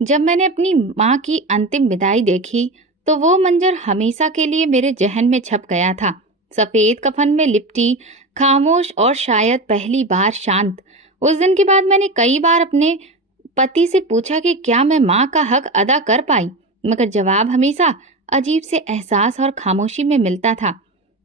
जब मैंने अपनी माँ की अंतिम विदाई देखी, तो वो मंजर हमेशा के लिए मेरे ज़हन में छप गया था। सफ़ेद कफन में लिपटी, खामोश और शायद पहली बार शांत। उस दिन के बाद मैंने कई बार अपने पति से पूछा कि क्या मैं माँ का हक अदा कर पाई, मगर जवाब हमेशा अजीब से एहसास और खामोशी में मिलता था।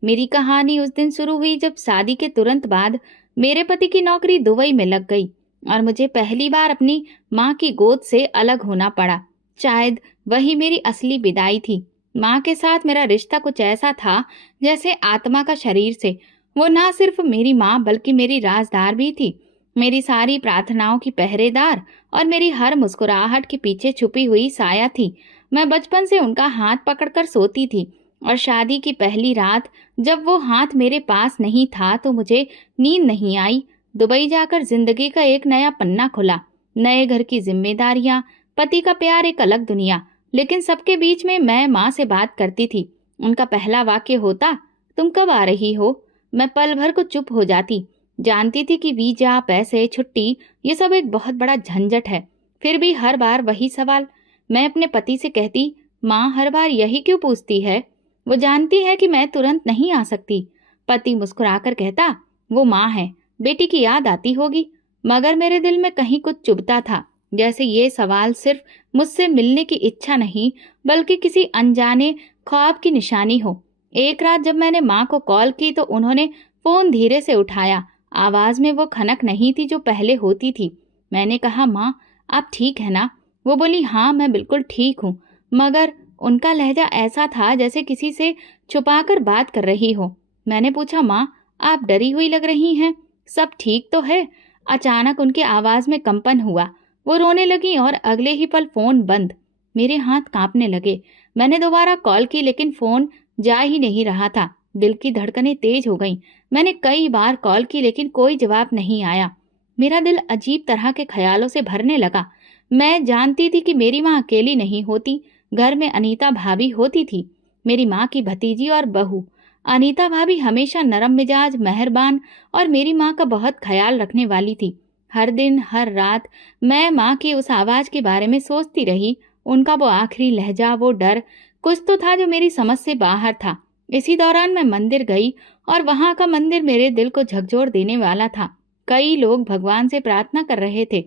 मेरी कहानी उस दिन शुरू हुई जब शादी के तुरंत बाद मेरे पति की नौकरी दुबई में लग गई और मुझे पहली बार अपनी माँ की गोद से अलग होना पड़ा। शायद वही मेरी असली विदाई थी। माँ के साथ मेरा रिश्ता कुछ ऐसा था जैसे आत्मा का शरीर से। वो ना सिर्फ मेरी माँ बल्कि मेरी राजदार भी थी, मेरी सारी प्रार्थनाओं की पहरेदार और मेरी हर मुस्कुराहट के पीछे छुपी हुई साया थी। मैं बचपन से उनका हाथ पकड़कर सोती थी और शादी की पहली रात जब वो हाथ मेरे पास नहीं था तो मुझे नींद नहीं आई। दुबई जाकर जिंदगी का एक नया पन्ना खुला। नए घर की जिम्मेदारियां, पति का प्यार, एक अलग दुनिया। लेकिन सबके बीच में मैं माँ से बात करती थी। उनका पहला वाक्य होता, तुम कब आ रही हो? मैं पल भर को चुप हो जाती। जानती थी कि वीजा, पैसे, छुट्टी, ये सब एक बहुत बड़ा झंझट है। फिर भी हर बार वही सवाल। मैं अपने पति से कहती, माँ हर बार यही क्यों पूछती है? वो जानती है कि मैं तुरंत नहीं आ सकती। पति मुस्कुराकर कहता, वो माँ है, बेटी की याद आती होगी। मगर मेरे दिल में कहीं कुछ चुभता था, जैसे ये सवाल सिर्फ मुझसे मिलने की इच्छा नहीं बल्कि किसी अनजाने ख्वाब की निशानी हो। एक रात जब मैंने माँ को कॉल की तो उन्होंने फोन धीरे से उठाया। आवाज में वो खनक नहीं थी जो पहले होती थी। मैंने कहा, माँ आप ठीक है ना? वो बोली, हाँ मैं बिल्कुल ठीक हूँ। मगर उनका लहजा ऐसा था जैसे किसी से छुपाकर बात कर रही हो। मैंने पूछा, माँ आप डरी हुई लग रही हैं, सब ठीक तो है? अचानक उनकी आवाज में कंपन हुआ। वो रोने लगी और अगले ही पल फोन बंद। मेरे हाथ कांपने लगे। मैंने दोबारा कॉल की लेकिन फोन जा ही नहीं रहा था। दिल की धड़कनें तेज हो गईं। मैंने कई बार कॉल की लेकिन कोई जवाब नहीं आया। मेरा दिल अजीब तरह के ख्यालों से भरने लगा। मैं जानती थी कि मेरी माँ अकेली नहीं होती। घर में अनीता भाभी होती थी, मेरी माँ की भतीजी और बहू। अनीता भाभी हमेशा नरम मिजाज, मेहरबान और मेरी माँ का बहुत ख्याल रखने वाली थी। हर दिन हर रात मैं माँ की उस आवाज के बारे में सोचती रही। उनका वो आखिरी लहजा, वो डर, कुछ तो था जो मेरी समझ से बाहर था। इसी दौरान मैं मंदिर गई और वहां का मंदिर मेरे दिल को झकझोर देने वाला था। कई लोग भगवान से प्रार्थना कर रहे थे।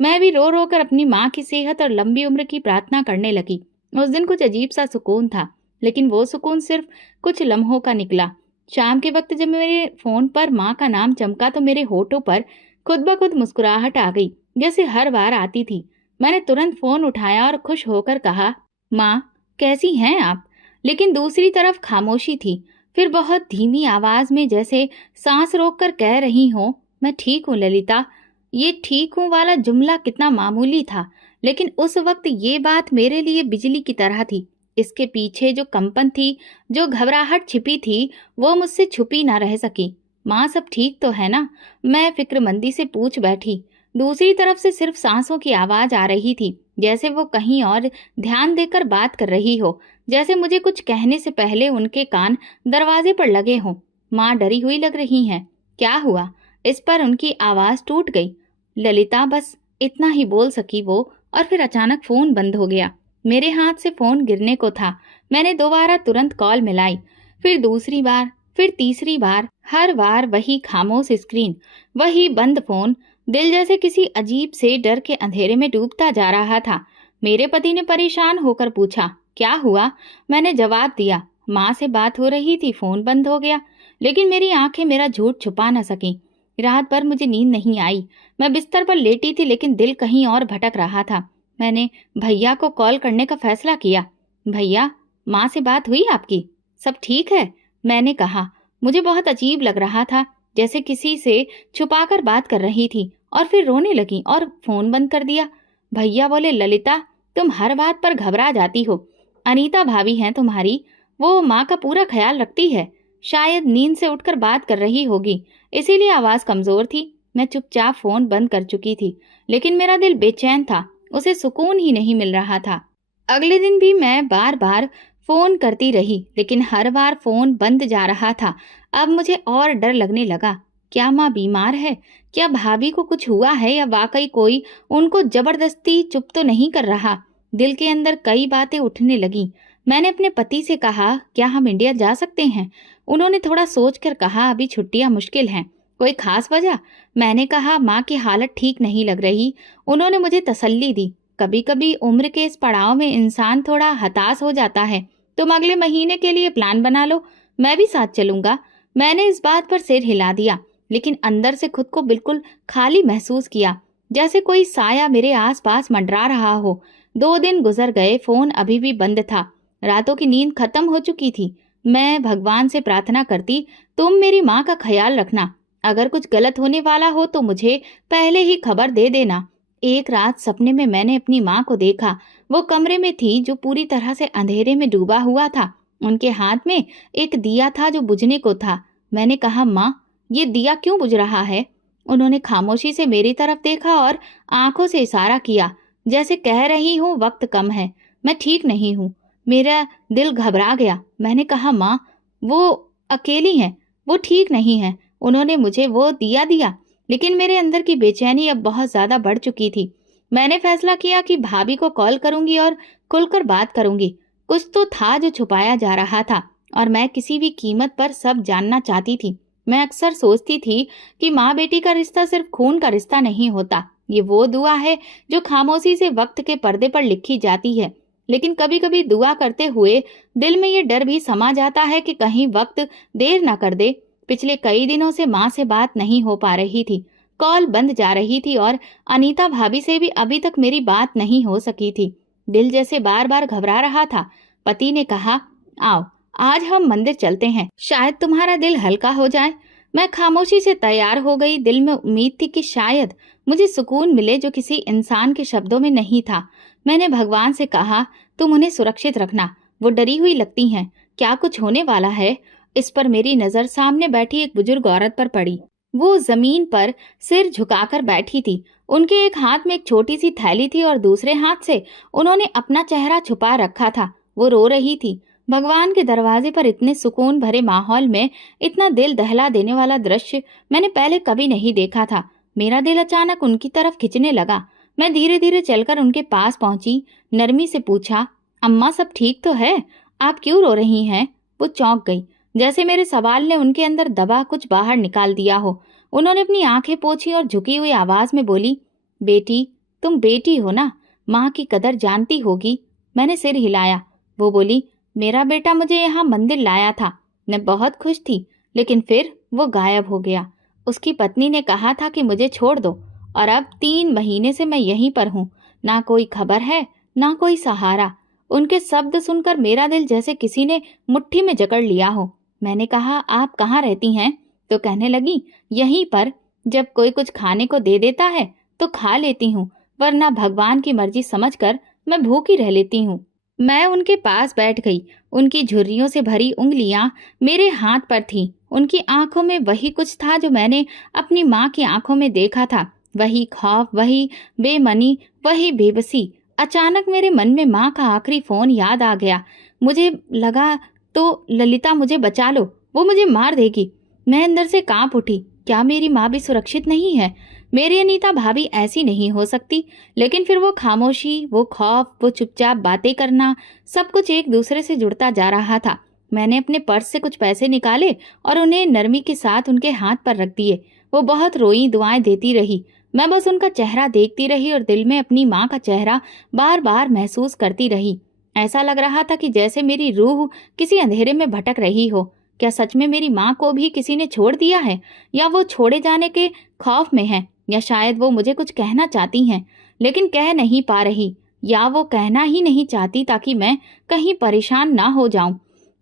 मैं भी रो रो कर अपनी माँ की सेहत और लंबी उम्र की प्रार्थना करने लगी। उस दिन कुछ अजीब सा सुकून था, लेकिन वो सुकून सिर्फ कुछ लम्हों का निकला। शाम के वक्त जब मेरे फोन पर माँ का नाम चमका तो मेरे होठों पर खुद ब खुद मुस्कुराहट आ गई, जैसे हर बार आती थी। मैंने तुरंत फोन उठाया और खुश होकर कहा, माँ कैसी हैं आप? लेकिन दूसरी तरफ खामोशी थी। फिर बहुत धीमी आवाज में, जैसे सांस रोककर कह रही हो, मैं ठीक हूँ ललिता। ये ठीक हूँ वाला जुमला कितना मामूली था, लेकिन उस वक्त ये बात मेरे लिए बिजली की तरह थी। इसके पीछे जो कंपन थी, जो घबराहट छिपी थी, वो मुझसे छुपी ना रह सकी। माँ सब ठीक तो है ना? मैं फिक्रमंदी से पूछ बैठी। दूसरी तरफ से सिर्फ सांसों की आवाज आ रही थी, जैसे वो कहीं और ध्यान देकर बात कर रही हो, जैसे मुझे कुछ कहने से पहले उनके कान दरवाजे पर लगे हों। माँ डरी हुई लग रही हैं। क्या हुआ? इस पर उनकी आवाज टूट गई। ललिता, बस इतना ही बोल सकी वो, और फिर अचानक फोन बंद हो गया। मेरे हाथ से फोन गिरने को था। मैंने दोबारा तुरंत कॉल मिलाई, फिर दूसरी बार, फिर तीसरी बार। हर बार वही खामोश स्क्रीन, वही बंद फोन। दिल जैसे किसी अजीब से डर के अंधेरे में डूबता जा रहा था। मेरे पति ने परेशान होकर पूछा, क्या हुआ? मैंने जवाब दिया, माँ से बात हो रही थी, फोन बंद हो गया। लेकिन मेरी आंखें मेरा झूठ छुपा न सकी। रात भर मुझे नींद नहीं आई। मैं बिस्तर पर लेटी थी लेकिन दिल कहीं और भटक रहा था। मैंने भैया को कॉल करने का फैसला किया। भैया, माँ से बात हुई आपकी? सब ठीक है? मैंने कहा। मुझे बहुत अजीब लग रहा था, जैसे किसी से छुपाकर बात कर रही थी, और फिर रोने लगी और फोन बंद कर दिया। भैया बोले, ललिता तुम हर बात पर घबरा जाती हो। अनीता भाभी हैं तुम्हारी, वो माँ का पूरा ख्याल रखती है। शायद नींद से उठकर बात कर रही होगी, इसीलिए आवाज कमजोर थी। मैं चुपचाप फोन बंद कर चुकी थी, लेकिन मेरा दिल बेचैन था, उसे सुकून ही नहीं मिल रहा था। अगले दिन भी मैं बार बार फोन करती रही, लेकिन हर बार फोन बंद जा रहा था। अब मुझे और डर लगने लगा। क्या माँ बीमार है? क्या भाभी को कुछ हुआ है या वाकई कोई उनको जबरदस्ती चुप तो नहीं कर रहा? दिल के अंदर कई बातें उठने लगीं। मैंने अपने पति से कहा, क्या हम इंडिया जा सकते हैं? उन्होंने थोड़ा सोचकर कहा, अभी छुट्टियां मुश्किल हैं। कोई खास वजह? मैंने कहा, माँ की हालत ठीक नहीं लग रही। उन्होंने मुझे तसल्ली दी, कभी कभी उम्र के इस पड़ाव में इंसान थोड़ा हताश हो जाता है। तुम अगले महीने के लिए प्लान बना लो, मैं भी साथ चलूंगा। मैंने इस बात पर सिर हिला दिया, लेकिन अंदर से खुद को बिल्कुल खाली महसूस किया, जैसे कोई साया मेरे आसपास मंडरा रहा हो। 2 दिन गुजर गए, फोन अभी भी बंद था। रातों की नींद खत्म हो चुकी थी। मैं भगवान से प्रार्थना करती, तुम मेरी माँ का ख्याल रखना। अगर कुछ गलत होने वाला हो तो मुझे पहले ही खबर दे देना। एक रात सपने में मैंने अपनी माँ को देखा। वो कमरे में थी जो पूरी तरह से अंधेरे में डूबा हुआ था। उनके हाथ में एक दिया था जो बुझने को था। मैंने कहा, माँ, ये दिया क्यों बुझ रहा है? उन्होंने खामोशी से मेरी तरफ देखा और आंखों से इशारा किया, जैसे कह रही हूँ वक्त कम है, मैं ठीक नहीं हूँ। मेरा दिल घबरा गया। मैंने कहा, माँ, वो अकेली हैं, वो ठीक नहीं है। उन्होंने मुझे वो दिया दिया, लेकिन मेरे अंदर की बेचैनी अब बहुत ज्यादा बढ़ चुकी थी। मैंने फैसला किया कि भाभी को कॉल करूंगी और खुलकर बात करूंगी। कुछ तो था जो छुपाया जा रहा था और मैं किसी भी कीमत पर सब जानना चाहती थी। मैं अक्सर सोचती थी कि माँ बेटी का रिश्ता सिर्फ खून का रिश्ता नहीं होता। ये वो दुआ है जो खामोशी से वक्त के पर्दे पर लिखी जाती है। लेकिन कभी कभी दुआ करते हुए दिल में ये डर भी समा जाता है कि कहीं वक्त देर न कर दे। पिछले कई दिनों से माँ से बात नहीं हो पा रही थी। कॉल बंद जा रही थी और अनीता भाभी से भी अभी तक मेरी बात नहीं हो सकी थी। दिल जैसे बार बार घबरा रहा था। पति ने कहा, आओ, आज हम मंदिर चलते हैं, शायद तुम्हारा दिल हल्का हो जाए। मैं खामोशी से तैयार हो गई। दिल में उम्मीद थी कि शायद मुझे सुकून मिले जो किसी इंसान के शब्दों में नहीं था। मैंने भगवान से कहा, तुम उन्हें सुरक्षित रखना, वो डरी हुई लगती हैं, क्या कुछ होने वाला है? इस पर मेरी नजर सामने बैठी एक बुजुर्ग औरत पर पड़ी। वो जमीन पर सिर झुकाकर बैठी थी। उनके एक हाथ में एक छोटी सी थैली थी और दूसरे हाथ से उन्होंने अपना चेहरा छुपा रखा था। वो रो रही थी। भगवान के दरवाजे पर इतने सुकून भरे माहौल में इतना दिल दहला देने वाला दृश्य मैंने पहले कभी नहीं देखा था। मेरा दिल अचानक उनकी तरफ खिंचने लगा। मैं धीरे धीरे चलकर उनके पास पहुंची, नरमी से पूछा, अम्मा, सब ठीक तो है? आप क्यों रो रही हैं? वो चौंक गई, जैसे मेरे सवाल ने उनके अंदर दबा कुछ बाहर निकाल दिया हो। उन्होंने अपनी आंखें पोंछी और झुकी हुई आवाज में बोली, बेटी, तुम बेटी हो ना, माँ की कदर जानती होगी। मैंने सिर हिलाया। वो बोली, मेरा बेटा मुझे यहाँ मंदिर लाया था, मैं बहुत खुश थी, लेकिन फिर वो गायब हो गया। उसकी पत्नी ने कहा था कि मुझे छोड़ दो, और अब 3 महीने से मैं यहीं पर हूँ। ना कोई खबर है, ना कोई सहारा। उनके शब्द सुनकर मेरा दिल जैसे किसी ने मुट्ठी में जकड़ लिया हो। मैंने कहा, आप कहाँ रहती हैं? तो कहने लगी, यहीं पर। जब कोई कुछ खाने को दे देता है तो खा लेती हूँ, वरना भगवान की मर्जी समझकर मैं भूखी रह लेती हूँ। मैं उनके पास बैठ गई। उनकी झुर्रियों से भरी उंगलियां मेरे हाथ पर थीं। उनकी आंखों में वही कुछ था जो मैंने अपनी माँ की आंखों में देखा था। वही खौफ, वही बेमनी, वही बेबसी। अचानक मेरे मन में माँ का आखिरी फोन याद आ गया। मुझे लगा, तो ललिता, मुझे बचा लो, वो मुझे मार देगी। मैं अंदर से कांप उठी। क्या मेरी माँ भी सुरक्षित नहीं है? मेरी अनीता भाभी ऐसी नहीं हो सकती। लेकिन फिर वो खामोशी, वो खौफ, वो चुपचाप बातें करना, सब कुछ एक दूसरे से जुड़ता जा रहा था। मैंने अपने पर्स से कुछ पैसे निकाले और उन्हें नरमी के साथ उनके हाथ पर रख दिए। वो बहुत रोई, दुआएं देती रही। मैं बस उनका चेहरा देखती रही और दिल में अपनी माँ का चेहरा बार बार महसूस करती रही। ऐसा लग रहा था कि जैसे मेरी रूह किसी अंधेरे में भटक रही हो। क्या सच में मेरी माँ को भी किसी ने छोड़ दिया है, या वो छोड़े जाने के खौफ में है, या शायद वो मुझे कुछ कहना चाहती हैं लेकिन कह नहीं पा रही, या वो कहना ही नहीं चाहती ताकि मैं कहीं परेशान ना हो जाऊं।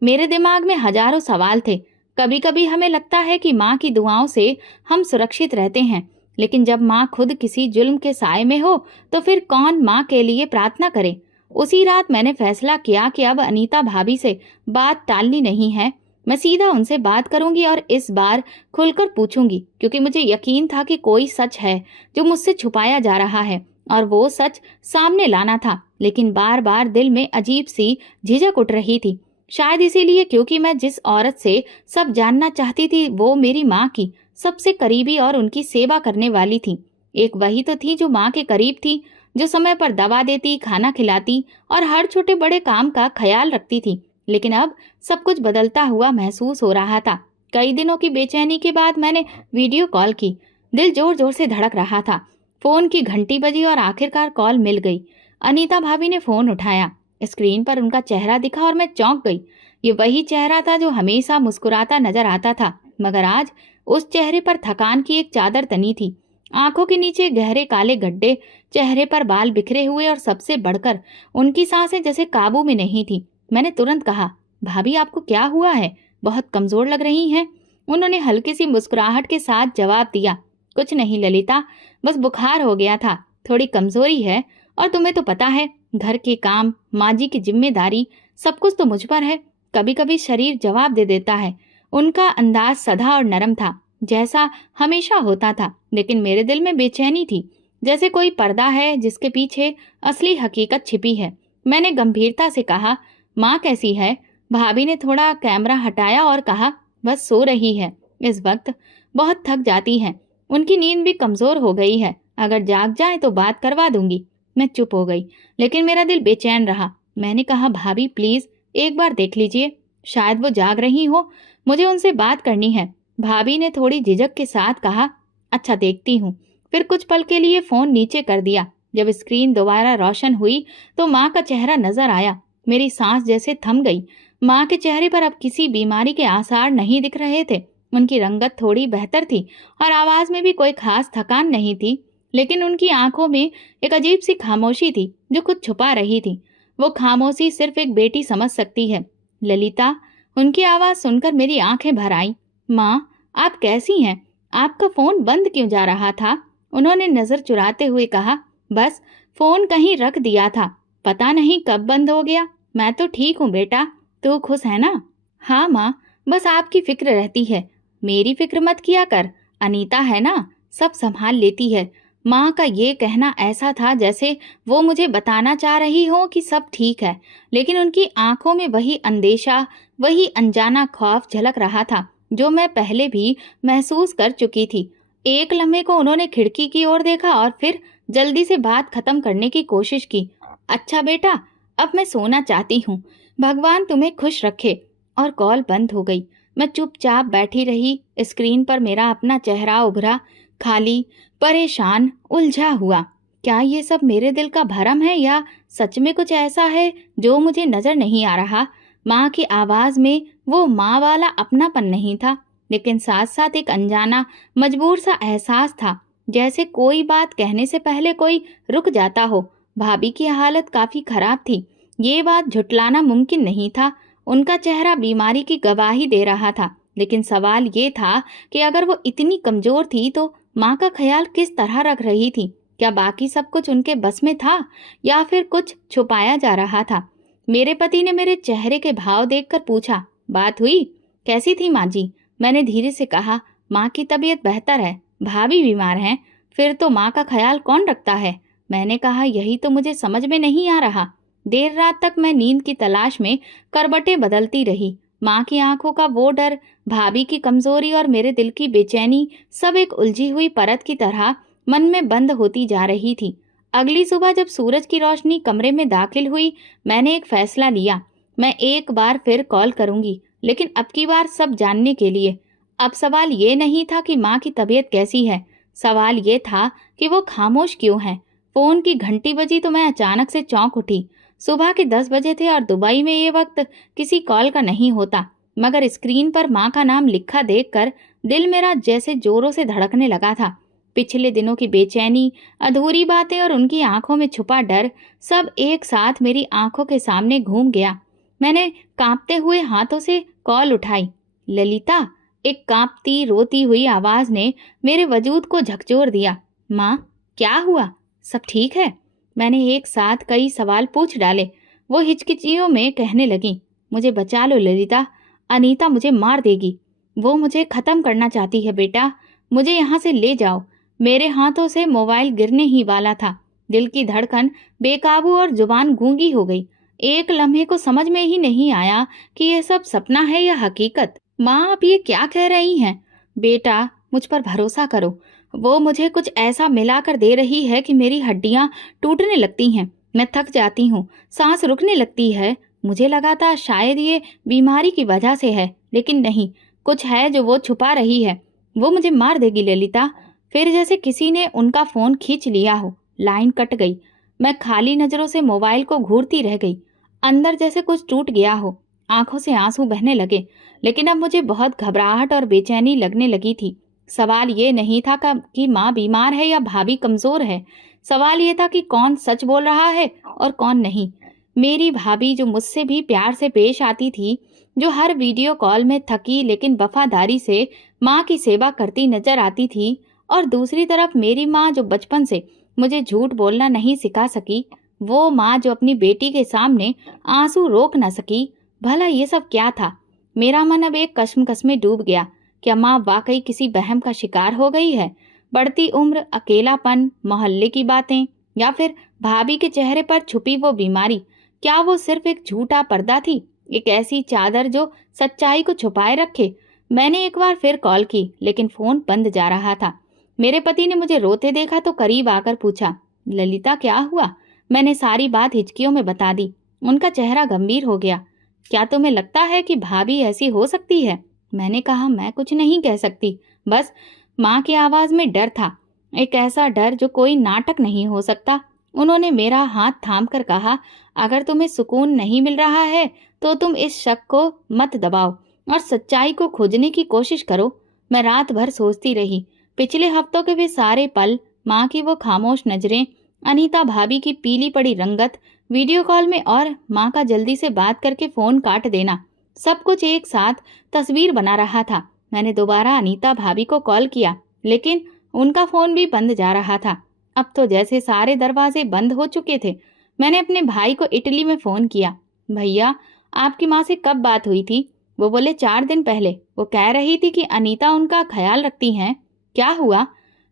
मेरे दिमाग में हजारों सवाल थे। कभी कभी हमें लगता है कि माँ की दुआओं से हम सुरक्षित रहते हैं, लेकिन जब माँ खुद किसी जुल्म के साए में हो तो फिर कौन माँ के लिए प्रार्थना करे? उसी रात मैंने फैसला किया कि अब अनीता भाभी से बात टालनी नहीं है। मैं सीधा उनसे बात करूंगी और इस बार खुलकर पूछूंगी, क्योंकि मुझे यकीन था कि कोई सच है जो मुझसे छुपाया जा रहा है और वो सच सामने लाना था। लेकिन बार बार दिल में अजीब सी झिझक उठ रही थी। शायद इसीलिए क्योंकि मैं जिस औरत से सब जानना चाहती थी वो मेरी माँ की सबसे करीबी और उनकी सेवा करने वाली थी। एक वही तो थी जो माँ के करीब थी, जो समय पर दवा देती, खाना खिलाती और हर छोटे बड़े काम का ख्याल रखती थी। लेकिन अब सब कुछ बदलता हुआ महसूस हो रहा था। कई दिनों की बेचैनी के बाद मैंने वीडियो कॉल की। दिल जोर जोर से धड़क रहा था। फोन की घंटी बजी और आखिरकार कॉल मिल गई। अनीता भाभी ने फोन उठाया। स्क्रीन पर उनका चेहरा दिखा और मैं चौंक गई। ये वही चेहरा था जो हमेशा मुस्कुराता नजर आता था, मगर आज उस चेहरे पर थकान की एक चादर तनी थी। आंखों के नीचे गहरे काले गड्ढे, चेहरे पर बाल बिखरे हुए और सबसे बढ़कर उनकी सांसें जैसे काबू में नहीं थी। मैंने तुरंत कहा, भाभी आपको क्या हुआ है? बहुत कमजोर लग रही हैं। उन्होंने हल्की सी मुस्कुराहट के साथ जवाब दिया, कुछ नहीं ललिता, बस बुखार हो गया था, थोड़ी कमजोरी है। और तुम्हें तो पता है, घर के काम, माँ जी की जिम्मेदारी, सब कुछ तो मुझ पर है। कभी कभी शरीर जवाब दे देता है। उनका अंदाज सधा और नरम था, जैसा हमेशा होता था, लेकिन मेरे दिल में बेचैनी थी, जैसे कोई पर्दा है जिसके पीछे असली हकीकत छिपी है। मैंने गंभीरता से कहा, माँ कैसी है? भाभी ने थोड़ा कैमरा हटाया और कहा, बस सो रही है, इस वक्त बहुत थक जाती है, उनकी नींद भी कमजोर हो गई है, अगर जाग जाए तो बात करवा दूंगी। मैं चुप हो गई, लेकिन मेरा दिल बेचैन रहा। मैंने कहा, भाभी प्लीज एक बार देख लीजिए, शायद वो जाग रही हो, मुझे उनसे बात करनी है। भाभी ने थोड़ी झिझक के साथ कहा, अच्छा देखती हूँ। फिर कुछ पल के लिए फोन नीचे कर दिया। जब स्क्रीन दोबारा रोशन हुई तो माँ का चेहरा नजर आया। मेरी सांस जैसे थम गई। माँ के चेहरे पर अब किसी बीमारी के आसार नहीं दिख रहे थे। उनकी रंगत थोड़ी बेहतर थी और आवाज में भी कोई खास थकान नहीं थी, लेकिन उनकी आंखों में एक अजीब सी खामोशी थी जो कुछ छुपा रही थी। वो खामोशी सिर्फ एक बेटी समझ सकती है। ललिता, उनकी आवाज सुनकर मेरी आंखें भर आई। माँ, आप कैसी हैं? आपका फोन बंद क्यों जा रहा था? उन्होंने नजर चुराते हुए कहा, बस फोन कहीं रख दिया था, पता नहीं कब बंद हो गया। मैं तो ठीक हूँ बेटा, तू खुश है ना? हाँ माँ, बस आपकी फिक्र रहती है। मेरी फिक्र मत किया कर, अनीता है ना, सब संभाल लेती है। माँ का ये कहना ऐसा था जैसे वो मुझे बताना चाह रही हो कि सब ठीक है, लेकिन उनकी आंखों में वही अंदेशा, वही अनजाना खौफ झलक रहा था जो मैं पहले भी महसूस कर चुकी थी। एक लम्हे को उन्होंने खिड़की की ओर देखा और फिर जल्दी से बात खत्म करने की कोशिश की। अच्छा बेटा, अब मैं सोना चाहती हूँ, भगवान तुम्हें खुश रखे। और कॉल बंद हो गई। मैं चुपचाप बैठी रही। स्क्रीन पर मेरा अपना चेहरा उभरा, खाली, परेशान, उलझा हुआ। क्या ये सब मेरे दिल का भरम है या सच में कुछ ऐसा है जो मुझे नजर नहीं आ रहा? माँ की आवाज में वो माँ वाला अपनापन नहीं था, लेकिन साथ साथ एक अनजाना, मजबूर सा एहसास था, जैसे कोई बात कहने से पहले कोई रुक जाता हो। भाभी की हालत काफी खराब थी, ये बात झुटलाना मुमकिन नहीं था। उनका चेहरा बीमारी की गवाही दे रहा था, लेकिन सवाल ये था कि अगर वो इतनी कमजोर थी तो माँ का ख्याल किस तरह रख रही थी? क्या बाकी सब कुछ उनके बस में था या फिर कुछ छुपाया जा रहा था? मेरे पति ने मेरे चेहरे के भाव देखकर पूछा, बात हुई? कैसी थी माँ जी? मैंने धीरे से कहा, माँ की तबीयत बेहतर है, भाभी बीमार हैं। फिर तो माँ का ख्याल कौन रखता है? मैंने कहा, यही तो मुझे समझ में नहीं आ रहा। देर रात तक मैं नींद की तलाश में करवटें बदलती रही। माँ की आंखों का वो डर, भाभी की कमजोरी और मेरे दिल की बेचैनी, सब एक उलझी हुई परत की तरह मन में बंद होती जा रही थी। अगली सुबह जब सूरज की रोशनी कमरे में दाखिल हुई, मैंने एक फैसला लिया। मैं एक बार फिर कॉल करूंगी, लेकिन अब की बार सब जानने के लिए। अब सवाल ये नहीं था कि माँ की तबीयत कैसी है, सवाल ये था कि वो खामोश क्यों है। फोन की घंटी बजी तो मैं अचानक से चौंक उठी। सुबह के 10 बजे थे और दुबई में ये वक्त किसी कॉल का नहीं होता, मगर स्क्रीन पर माँ का नाम लिखा देखकर दिल मेरा जैसे जोरों से धड़कने लगा था। पिछले दिनों की बेचैनी, अधूरी बातें और उनकी आंखों में छुपा डर, सब एक साथ मेरी आंखों के सामने घूम गया। मैंने कांपते हुए हाथों से कॉल उठाई। ललिता, एक कांपती रोती हुई आवाज ने मेरे वजूद को झकझोर दिया। माँ, क्या हुआ? सब ठीक है? मैंने एक साथ कई सवाल पूछ डाले। वो हिचकिचियों में कहने लगी, मुझे बचा लो ललिता, अनीता मुझे मार देगी। वो मुझे खत्म करना चाहती है बेटा, मुझे यहाँ से ले जाओ। मेरे हाथों से मोबाइल गिरने ही वाला था। दिल की धड़कन बेकाबू और जुबान गूंगी हो गई। एक लम्हे को समझ में ही नहीं आया कि यह सब सपना है या हकीकत। माँ, आप ये क्या कह रही हैं? बेटा, मुझ पर भरोसा करो। वो मुझे कुछ ऐसा मिला कर दे रही है कि मेरी हड्डियां टूटने लगती हैं, मैं थक जाती हूँ, सांस रुकने लगती है। मुझे लगा था शायद ये बीमारी की वजह से है, लेकिन नहीं, कुछ है जो वो छुपा रही है। वो मुझे मार देगी ललिता। फिर जैसे किसी ने उनका फोन खींच लिया हो। लाइन कट गई। मैं खाली नजरों से मोबाइल को घूरती रह गई। अंदर जैसे कुछ टूट गया हो। आंखों से आंसू बहने लगे। लेकिन अब मुझे बहुत घबराहट और बेचैनी लगने लगी थी। सवाल ये नहीं था कि माँ बीमार है या भाभी कमजोर है। सवाल ये था कि कौन सच बोल रहा है और कौन नहीं। मेरी भाभी जो मुझसे भी प्यार से पेश आती थी, जो हर वीडियो कॉल में थकी लेकिन वफादारी से माँ की सेवा करती नजर आती थी, और दूसरी तरफ मेरी माँ जो बचपन से मुझे झूठ बोलना नहीं सिखा सकी, वो माँ जो अपनी बेटी के सामने आंसू रोक न सकी। भला ये सब क्या था? मेरा मन अब एक कश्मकश में डूब गया। क्या माँ वाकई किसी वहम का शिकार हो गई है? बढ़ती उम्र, अकेलापन, मोहल्ले की बातें, या फिर भाभी के चेहरे पर छुपी वो बीमारी? क्या वो सिर्फ एक झूठा पर्दा थी, एक ऐसी चादर जो सच्चाई को छुपाए रखे? मैंने एक बार फिर कॉल की, लेकिन फोन बंद जा रहा था। मेरे पति ने मुझे रोते देखा तो करीब आकर पूछा, ललिता क्या हुआ? मैंने सारी बात हिचकियों में बता दी। उनका चेहरा गंभीर हो गया। क्या तुम्हें लगता है कि भाभी ऐसी हो सकती है? मैंने कहा, मैं कुछ नहीं कह सकती, बस माँ की आवाज में डर था, एक ऐसा डर जो कोई नाटक नहीं हो सकता। उन्होंने मेरा हाथ थाम कर कहा, अगर तुम्हें सुकून नहीं मिल रहा है तो तुम इस शक को मत दबाओ और सच्चाई को खोजने की कोशिश करो। मैं रात भर सोचती रही। पिछले हफ्तों के वे सारे पल, माँ की वो खामोश नजरें, अनीता भाभी की पीली पड़ी रंगत वीडियो कॉल में, और माँ का जल्दी से बात करके फोन काट देना, सब कुछ एक साथ तस्वीर बना रहा था। मैंने दोबारा अनीता भाभी को कॉल किया, लेकिन उनका फोन भी बंद जा रहा था। अब तो जैसे सारे दरवाजे बंद हो चुके थे। मैंने अपने भाई को इटली में फोन किया। भैया, आपकी माँ से कब बात हुई थी? वो बोले 4 दिन पहले। वो कह रही थी कि अनीता उनका ख्याल रखती हैं। क्या हुआ?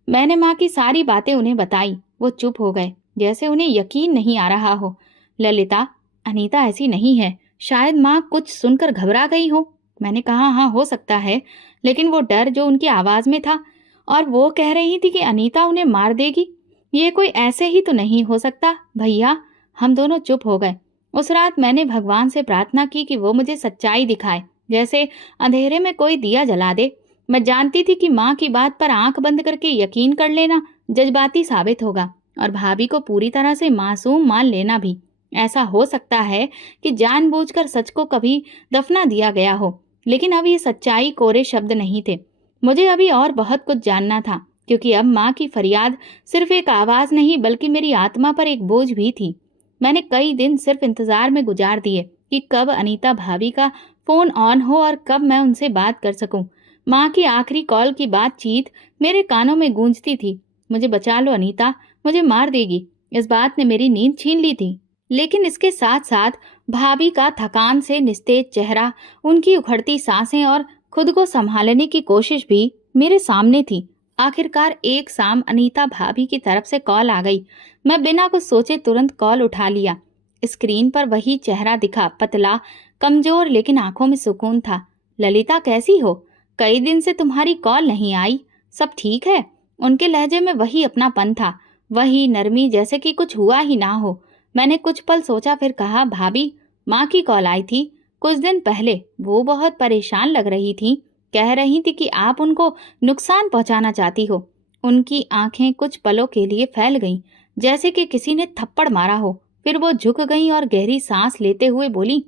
मैंने माँ की सारी बातें उन्हें बताई। वो चुप हो गए, जैसे उन्हें यकीन नहीं आ रहा हो। ललिता, अनीता ऐसी नहीं है। शायद माँ कुछ सुनकर घबरा गई हो। मैंने कहा, हाँ हो सकता है, लेकिन वो डर जो उनकी आवाज में था, और वो कह रही थी कि अनीता उन्हें मार देगी, ये कोई ऐसे ही तो नहीं हो सकता। भैया, हम दोनों चुप हो गए। उस रात मैंने भगवान से प्रार्थना की कि वो मुझे सच्चाई दिखाए, जैसे अंधेरे में कोई दिया जला दे। मैं जानती थी कि माँ की बात पर आंख बंद करके यकीन कर लेना जज्बाती साबित होगा, और भाभी को पूरी तरह से मासूम मान लेना भी। ऐसा हो सकता है कि जानबूझकर सच को कभी दफना दिया गया हो, लेकिन अब ये सच्चाई कोरे शब्द नहीं थे। मुझे अभी और बहुत कुछ जानना था, क्योंकि अब माँ की फरियाद सिर्फ एक आवाज नहीं बल्कि मेरी आत्मा पर एक बोझ भी थी। मैंने कई दिन सिर्फ इंतजार में गुजार दिए कि कब अनीता भाभी का फोन ऑन हो और कब मैं उनसे बात कर सकूं। माँ की आखिरी कॉल की बातचीत मेरे कानों में गूंजती थी, मुझे बचा लो अनीता, मुझे मार देगी। इस बात ने मेरी नींद छीन ली थी। लेकिन इसके साथ साथ भाभी का थकान से निस्तेज चेहरा, उनकी उखड़ती सांसें और खुद को संभालने की कोशिश भी मेरे सामने थी। आखिरकार एक शाम अनीता भाभी की तरफ से कॉल आ गई। मैं बिना कुछ सोचे तुरंत कॉल उठा लिया। स्क्रीन पर वही चेहरा दिखा, पतला, कमजोर, लेकिन आंखों में सुकून था। ललिता कैसी हो? कई दिन से तुम्हारी कॉल नहीं आई, सब ठीक है? उनके लहजे में वही अपनापन था, वही नरमी, जैसे कि कुछ हुआ ही ना हो। मैंने कुछ पल सोचा, फिर कहा, भाभी, माँ की कॉल आई थी कुछ दिन पहले। वो बहुत परेशान लग रही थी, कह रही थी कि आप उनको नुकसान पहुंचाना चाहती हो। उनकी आंखें कुछ पलों के लिए फैल गईं, जैसे कि किसी ने थप्पड़ मारा हो। फिर वो झुक गईं और गहरी सांस लेते हुए बोली,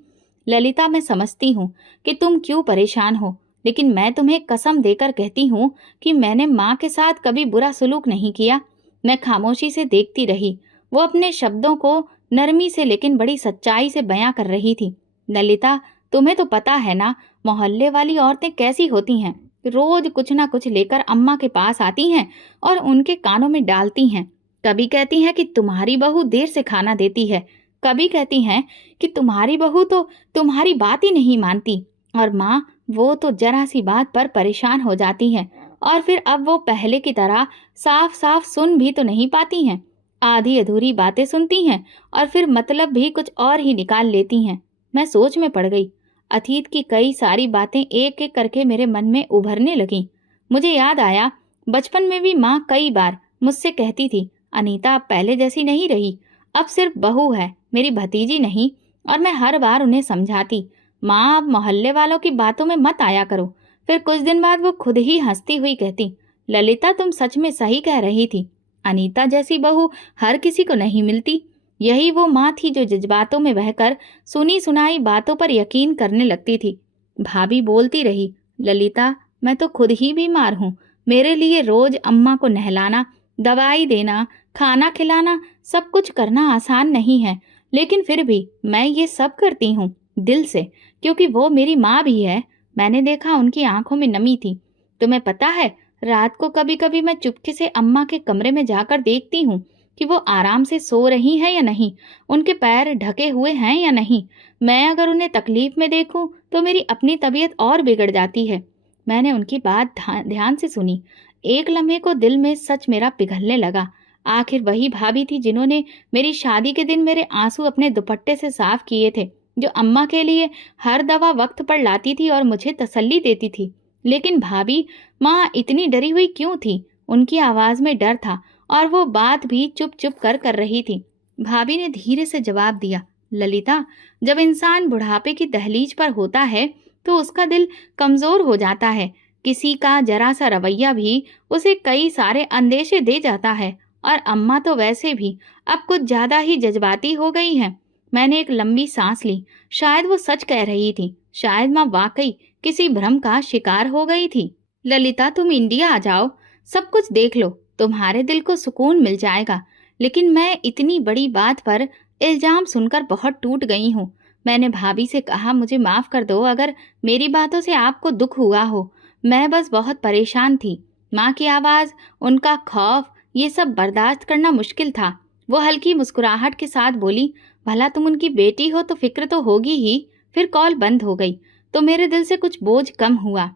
ललिता, मैं समझती हूँ कि तुम क्यों परेशान हो, लेकिन मैं तुम्हें कसम देकर कहती हूँ कि मैंने माँ के साथ कभी बुरा सलूक नहीं किया। मैं खामोशी से देखती रही। वो अपने शब्दों को नरमी से लेकिन बड़ी सच्चाई से बयां कर रही थी। ललिता, तुम्हें तो पता है ना, मोहल्ले वाली औरतें कैसी होती हैं। रोज कुछ ना कुछ लेकर अम्मा के पास आती हैं और उनके कानों में डालती हैं। कभी कहती हैं कि तुम्हारी बहू देर से खाना देती है, कभी कहती हैं कि तुम्हारी बहू तो तुम्हारी बात ही नहीं मानती, और माँ, वो तो जरा सी बात पर परेशान हो जाती हैं, और फिर अब वो पहले की तरह साफ साफ सुन भी तो नहीं पाती हैं। आधी अधूरी बातें सुनती हैं और फिर मतलब भी कुछ और ही निकाल लेती हैं। मैं सोच में पड़ गई। अतीत की कई सारी बातें एक एक करके मेरे मन में उभरने लगीं। मुझे याद आया, बचपन में भी माँ कई बार मुझसे कहती थी, अनीता अब पहले जैसी नहीं रही, अब सिर्फ बहू है, मेरी भतीजी नहीं। और मैं हर बार उन्हें समझाती, माँ अब मोहल्ले वालों की बातों में मत आया करो। फिर कुछ दिन बाद वो खुद ही हंसती हुई कहती, ललिता तुम सच में सही कह रही थी, अनीता जैसी बहू हर किसी को नहीं मिलती। यही वो माँ थी जो जज्बातों में बहकर सुनी सुनाई बातों पर यकीन करने लगती थी। भाभी बोलती रही, ललिता मैं तो खुद ही बीमार हूँ, मेरे लिए रोज अम्मा को नहलाना, दवाई देना, खाना खिलाना, सब कुछ करना आसान नहीं है। लेकिन फिर भी मैं ये सब करती हूँ दिल से, क्योंकि वो मेरी माँ भी है। मैंने देखा उनकी आंखों में नमी थी। तुम्हें पता है, रात को कभी कभी मैं चुपके से अम्मा के कमरे में जाकर देखती हूँ कि वो आराम से सो रही हैं या नहीं, उनके पैर ढके हुए हैं या नहीं। मैं अगर उन्हें तकलीफ में देखूं तो मेरी अपनी तबीयत और बिगड़ जाती है। मैंने उनकी बात ध्यान से सुनी। एक लम्हे को दिल में सच मेरा पिघलने लगा। आखिर वही भाभी थी जिन्होंने मेरी शादी के दिन मेरे आंसू अपने दुपट्टे से साफ किए थे, जो अम्मा के लिए हर दवा वक्त पर लाती थी और मुझे तसल्ली देती थी। लेकिन भाभी, माँ इतनी डरी हुई क्यों थी? उनकी आवाज में डर था और वो बात भी चुप चुप कर रही थी। भाभी ने धीरे से जवाब दिया, ललिता, जब इंसान बुढ़ापे की दहलीज पर होता है तो उसका दिल कमजोर हो जाता है। किसी का जरा सा रवैया भी उसे कई सारे अंदेशे दे जाता है। और अम्मा तो वैसे भी अब कुछ ज्यादा ही जज्बाती हो गई हैं। मैंने एक लंबी सांस ली। शायद वो सच कह रही थी, शायद माँ वाकई किसी भ्रम का शिकार हो गई थी। ललिता तुम इंडिया आ जाओ, सब कुछ देख लो, तुम्हारे दिल को सुकून मिल जाएगा। लेकिन मैं इतनी बड़ी बात पर इल्जाम सुनकर बहुत टूट गई हूँ। मैंने भाभी से कहा, मुझे माफ कर दो अगर मेरी बातों से आपको दुख हुआ हो। मैं बस बहुत परेशान थी। माँ की आवाज, उनका खौफ, ये सब बर्दाश्त करना मुश्किल था। वो हल्की मुस्कुराहट के साथ बोली, भला तुम उनकी बेटी हो तो फिक्र तो होगी ही। फिर कॉल बंद हो गई तो मेरे दिल से कुछ बोझ कम हुआ।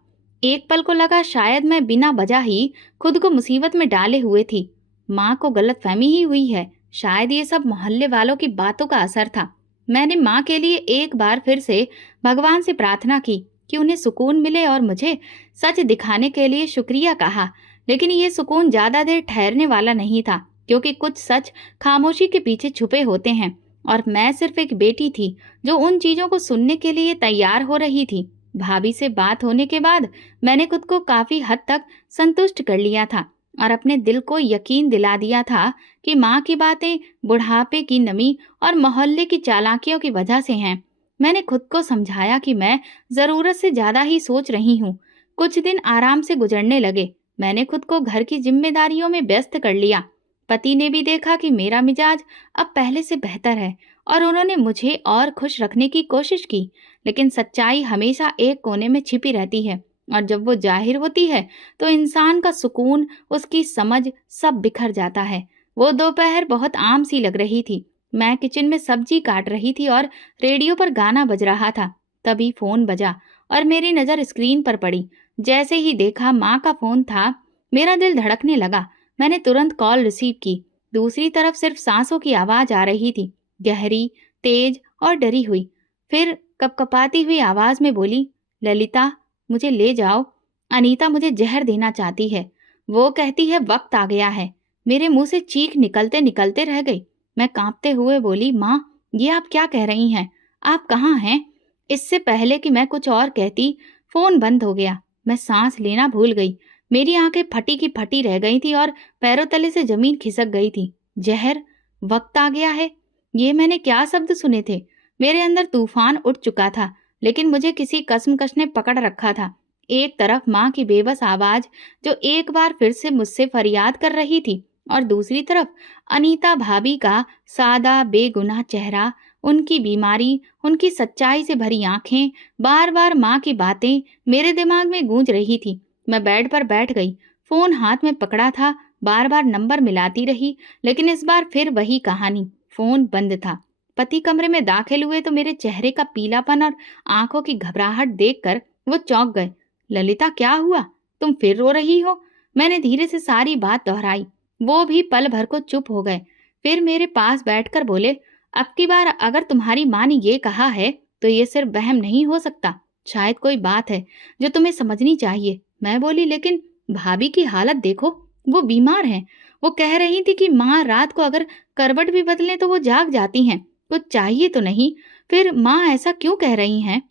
एक पल को लगा शायद मैं बिना वजह ही खुद को मुसीबत में डाले हुए थी। माँ को गलतफहमी ही हुई है। शायद ये सब मोहल्ले वालों की बातों का असर था। मैंने माँ के लिए एक बार फिर से भगवान से प्रार्थना की कि उन्हें सुकून मिले और मुझे सच दिखाने के लिए शुक्रिया कहा। लेकिन ये सुकून ज्यादा देर ठहरने वाला नहीं था, क्योंकि कुछ सच खामोशी के पीछे छुपे होते हैं। और मैं सिर्फ एक बेटी थी जो उन चीजों को सुनने के लिए तैयार हो रही थी। भाभी से बात होने के बाद मैंने खुद को काफी हद तक संतुष्ट कर लिया था और अपने दिल को यकीन दिला दिया था कि माँ की बातें बुढ़ापे की नमी और मोहल्ले की चालाकियों की वजह से हैं। मैंने खुद को समझाया कि मैं जरूरत से ज्यादा ही सोच रही हूँ। कुछ दिन आराम से गुजरने लगे। मैंने खुद को घर की जिम्मेदारियों में व्यस्त कर लिया। पति ने भी देखा कि मेरा मिजाज अब पहले से बेहतर है और उन्होंने मुझे और खुश रखने की कोशिश की। लेकिन सच्चाई हमेशा एक कोने में छिपी रहती है और जब वो जाहिर होती है तो इंसान का सुकून, उसकी समझ सब बिखर जाता है। वो दोपहर बहुत आम सी लग रही थी। मैं किचन में सब्जी काट रही थी और रेडियो पर गाना बज रहा था। तभी फोन बजा और मेरी नजर स्क्रीन पर पड़ी। जैसे ही देखा माँ का फोन था, मेरा दिल धड़कने लगा। मैंने तुरंत कॉल रिसीव की। दूसरी तरफ सिर्फ सांसों की आवाज आ रही थी, गहरी, तेज और डरी हुई। फिर कपकपाती हुई आवाज में बोली, ललिता मुझे ले जाओ, अनीता मुझे जहर देना चाहती है। वो कहती है वक्त आ गया है। मेरे मुंह से चीख निकलते निकलते रह गई। मैं कांपते हुए बोली, माँ ये आप क्या कह रही हैं? आप कहाँ हैं? इससे पहले कि मैं कुछ और कहती, फोन बंद हो गया। मैं सांस लेना भूल गई। मेरी आंखें फटी की फटी रह गई थी और पैरों तले से जमीन खिसक गई थी। जहर, वक्त आ गया है, ये मैंने क्या शब्द सुने थे? मेरे अंदर तूफान उठ चुका था, लेकिन मुझे किसी कसमकश ने पकड़ रखा था। एक तरफ माँ की बेबस आवाज जो एक बार फिर से मुझसे फरियाद कर रही थी और दूसरी तरफ अनीता भाभी का सादा बेगुनाह चेहरा, उनकी बीमारी, उनकी सच्चाई से भरी आंखें, बार बार माँ की बातें मेरे दिमाग में गूंज रही थी। मैं बेड पर बैठ गई। फोन हाथ में पकड़ा था, बार बार नंबर मिलाती रही, लेकिन इस बार फिर वही कहानी, फोन बंद था। पति कमरे में दाखिल हुए तो मेरे चेहरे का पीलापन और आंखों की घबराहट देखकर वो चौंक गए। ललिता क्या हुआ? तुम फिर रो रही हो? मैंने धीरे से सारी बात दोहराई। वो भी पल भर को चुप हो गए। फिर मेरे पास बैठकर बोले, अब की बार अगर तुम्हारी माँ ने ये कहा है तो ये सिर्फ वहम नहीं हो सकता। शायद कोई बात है जो तुम्हें समझनी चाहिए। मैं बोली, लेकिन भाभी की हालत देखो, वो बीमार हैं। वो कह रही थी कि माँ रात को अगर करवट भी बदलें तो वो जाग जाती हैं। कुछ चाहिए तो नहीं, फिर माँ ऐसा क्यों कह रही हैं?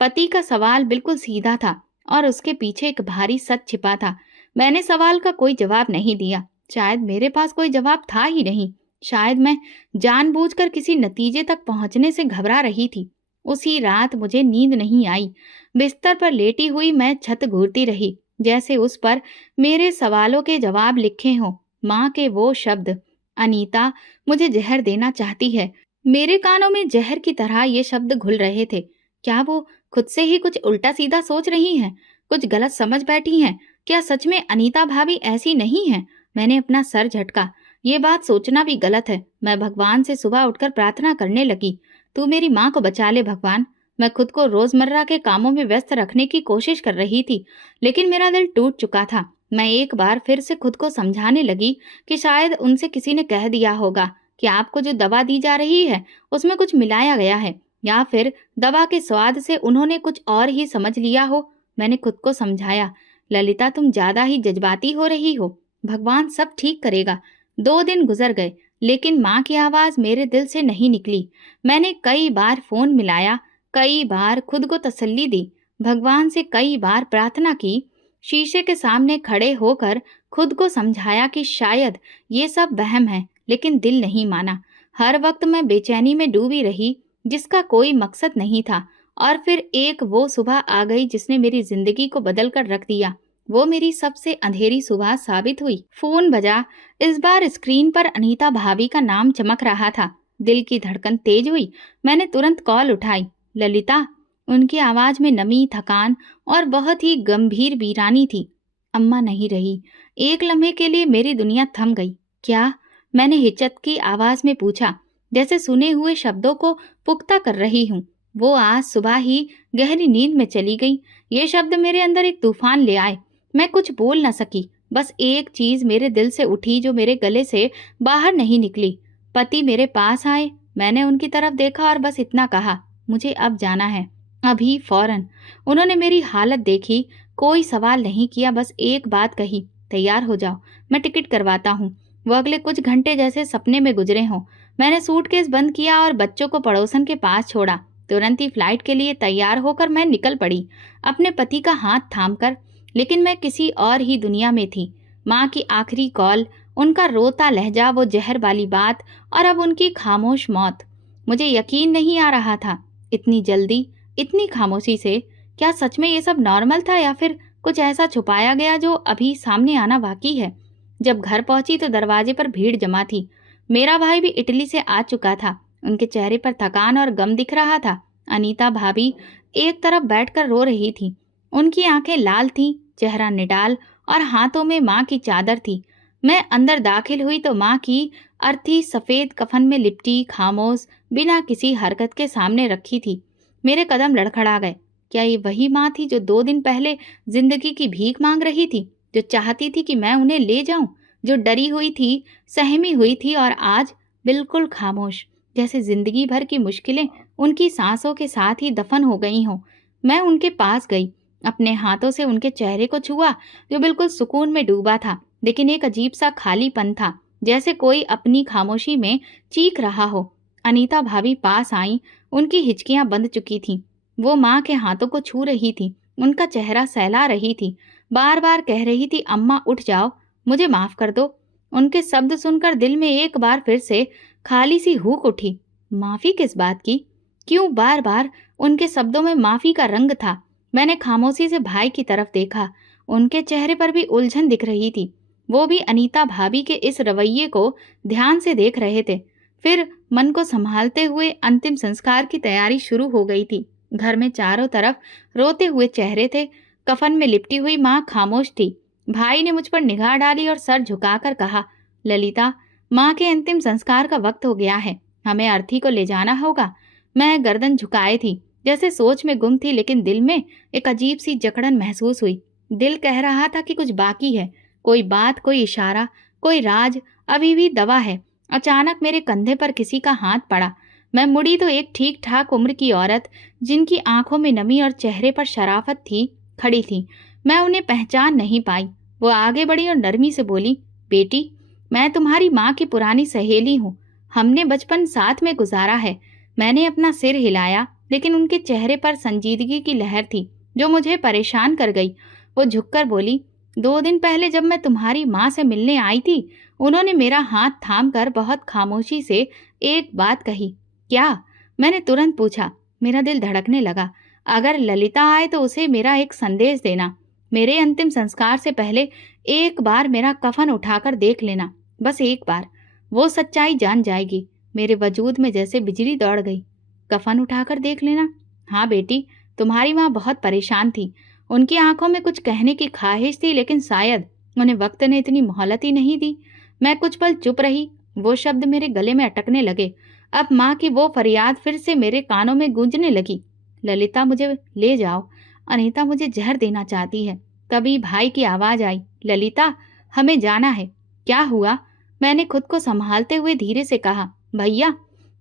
पति का सवाल बिल्कुल सीधा था और उसके पीछे एक भारी सच छिपा था। मैंने सवाल का कोई जवाब नहीं दिया। शायद मेरे पास कोई जवाब था ही नहीं। शायद मैं जानबूझकर किसी नतीजे तक पहुंचने से घबरा रही थी। उसी रात मुझे नींद नहीं आई। बिस्तर पर लेटी हुई मैं छत घूरती रही, जैसे उस पर मेरे सवालों के जवाब लिखे हों। माँ के वो शब्द, अनीता मुझे जहर देना चाहती है। मेरे कानों में जहर की तरह ये शब्द घुल रहे थे। क्या वो खुद से ही कुछ उल्टा सीधा सोच रही हैं? कुछ गलत समझ बैठी हैं? क्या सच में अनीता भाभी ऐसी नहीं है? मैंने अपना सर झटका। ये बात सोचना भी गलत है। मैं भगवान से सुबह उठकर प्रार्थना करने लगी, तू मेरी माँ को बचा ले भगवान। मैं खुद को रोजमर्रा के कामों में व्यस्त रखने की कोशिश कर रही थी, लेकिन मेरा दिल टूट चुका था। मैं एक बार फिर से खुद को समझाने लगी कि शायद उनसे किसी ने कह दिया होगा कि आपको जो दवा दी जा रही है उसमें कुछ मिलाया गया है, या फिर दवा के स्वाद से उन्होंने कुछ और ही समझ लिया हो। मैंने खुद को समझाया, ललिता तुम ज्यादा ही जज्बाती हो रही हो। भगवान सब ठीक करेगा। 2 दिन गुजर गए, लेकिन माँ की आवाज मेरे दिल से नहीं निकली। मैंने कई बार फोन मिलाया, कई बार खुद को तसल्ली दी, भगवान से कई बार प्रार्थना की, शीशे के सामने खड़े होकर खुद को समझाया कि शायद ये सब वहम है, लेकिन दिल नहीं माना। हर वक्त मैं बेचैनी में डूबी रही, जिसका कोई मकसद नहीं था। और फिर एक वो सुबह आ गई जिसने मेरी जिंदगी को बदल कर रख दिया। वो मेरी सबसे अंधेरी सुबह साबित हुई। फोन बजा। इस बार स्क्रीन पर अनीता भाभी का नाम चमक रहा था। दिल की धड़कन तेज हुई। मैंने तुरंत कॉल उठाई। ललिता। उनकी आवाज में नमी, थकान और बहुत ही गंभीर वीरानी थी। अम्मा नहीं रही। एक लम्हे के लिए मेरी दुनिया थम गई। क्या? मैंने हिचक की आवाज में पूछा, जैसे सुने हुए शब्दों को पुख्ता कर रही हूँ। वो आज सुबह ही गहरी नींद में चली गई। ये शब्द मेरे अंदर एक तूफान ले आए। मैं कुछ बोल न सकी। बस एक चीज मेरे दिल से उठी जो मेरे गले से बाहर नहीं निकली। पति मेरे पास आए। मैंने उनकी तरफ देखा और बस इतना कहा, मुझे अब जाना है, अभी फौरन। उन्होंने मेरी हालत देखी, कोई सवाल नहीं किया, बस एक बात कही, तैयार हो जाओ, मैं टिकट करवाता हूँ। वो अगले कुछ घंटे जैसे सपने में गुजरे हों। मैंने सूटकेस बंद किया और बच्चों को पड़ोसन के पास छोड़ा। तुरंत ही फ्लाइट के लिए तैयार होकर मैं निकल पड़ी, अपने पति का हाथ थामकर। लेकिन मैं किसी और ही दुनिया में थी। माँ की आखिरी कॉल, उनका रोता लहजा, वो जहर वाली बात, और अब उनकी खामोश मौत। मुझे यकीन नहीं आ रहा था। इतनी जल्दी, इतनी खामोशी से। क्या सच में ये सब नॉर्मल था या फिर कुछ ऐसा छुपाया गया जो अभी सामने आना बाकी है? जब घर पहुंची तो दरवाजे पर भीड़ जमा थी। मेरा भाई भी इटली से आ चुका था। उनके चेहरे पर थकान और गम दिख रहा था। अनीता भाभी एक तरफ बैठकर रो रही थी। उनकी आंखें लाल थीं, चेहरा निडाल, और हाथों में माँ की चादर थी। मैं अंदर दाखिल हुई तो माँ की अर्थी सफेद कफन में लिपटी, खामोश, बिना किसी हरकत के सामने रखी थी। मेरे कदम लड़खड़ा गए। क्या ये वही माँ थी जो 2 दिन पहले जिंदगी की भीख मांग रही थी, जो चाहती थी कि मैं उन्हें ले जाऊं, जो डरी हुई थी, सहमी हुई थी, और आज बिल्कुल खामोश, जैसे जिंदगी भर की मुश्किलें उनकी सांसों के साथ ही दफन हो गई हों। मैं उनके पास गई, अपने हाथों से उनके चेहरे को छुआ, जो बिल्कुल सुकून में डूबा था, लेकिन एक अजीब सा खालीपन था, जैसे कोई अपनी खामोशी में चीख रहा हो। अनीता भाभी पास आई। उनकी हिचकियां बंध चुकी थीं। वो माँ के हाथों को छू रही थी, उनका चेहरा सहला रही थी, बार बार कह रही थी, अम्मा उठ जाओ, मुझे माफ कर दो। उनके शब्द सुनकर दिल में एक बार फिर से खाली सी हूक उठी। माफी किस बात की? क्यों बार बार उनके शब्दों में माफी का रंग था? मैंने खामोशी से भाई की तरफ देखा। उनके चेहरे पर भी उलझन दिख रही थी। वो भी अनीता भाभी के इस रवैये को ध्यान से देख रहे थे। फिर मन को संभालते हुए अंतिम संस्कार की तैयारी शुरू हो गई थी। घर में चारों तरफ रोते हुए चेहरे थे। कफन में लिपटी हुई माँ खामोश थी। भाई ने मुझ पर निगाह डाली और सर झुकाकर कहा, ललिता, माँ के अंतिम संस्कार का वक्त हो गया है, हमें अर्थी को ले जाना होगा। मैं गर्दन झुकाए थी, जैसे सोच में गुम थी, लेकिन दिल में एक अजीब सी जकड़न महसूस हुई। दिल कह रहा था कि कुछ बाकी है, कोई बात, कोई इशारा, कोई राज अभी भी दबा है। अचानक मेरे कंधे पर किसी का हाथ पड़ा। मैं मुड़ी तो एक ठीक ठाक उम्र की औरत, जिनकी आंखों में नमी और चेहरे पर शराफत थी, खड़ी थी। मैं उन्हें पहचान नहीं पाई। वो आगे बढ़ी और नरमी से बोली, बेटी, मैं तुम्हारी माँ की पुरानी सहेली हूँ। हमने बचपन साथ में गुजारा है। मैंने अपना सिर हिलाया, लेकिन उनके चेहरे पर संजीदगी की लहर थी जो मुझे परेशान कर गई। वो झुककर बोली, 2 दिन पहले जब मैं तुम्हारी माँ से मिलने आई थी, उन्होंने मेरा हाथ थाम कर बहुत खामोशी से एक बात कही। क्या? मैंने तुरंत पूछा। मेरा दिल धड़कने लगा। अगर ललिता आए तो उसे मेरा एक संदेश देना। मेरे अंतिम संस्कार से पहले एक बार मेरा कफन उठाकर देख लेना, बस एक बार। वो सच्चाई जान जाएगी। मेरे वजूद में जैसे बिजली दौड़ गई। कफन उठाकर देख लेना? हाँ बेटी, तुम्हारी माँ बहुत परेशान थी। उनकी आंखों में कुछ कहने की ख्वाहिश थी, लेकिन शायद उन्हें वक्त ने इतनी मोहलत ही नहीं दी। मैं कुछ पल चुप रही। वो शब्द मेरे गले में अटकने लगे। अब माँ की वो फरियाद फिर से मेरे कानों में गूंजने लगी। ललिता, मुझे ले जाओ। अनीता मुझे जहर देना चाहती है। तभी भाई की आवाज आई, ललिता, हमें जाना है। क्या हुआ? मैंने खुद को संभालते हुए धीरे से कहा, भैया,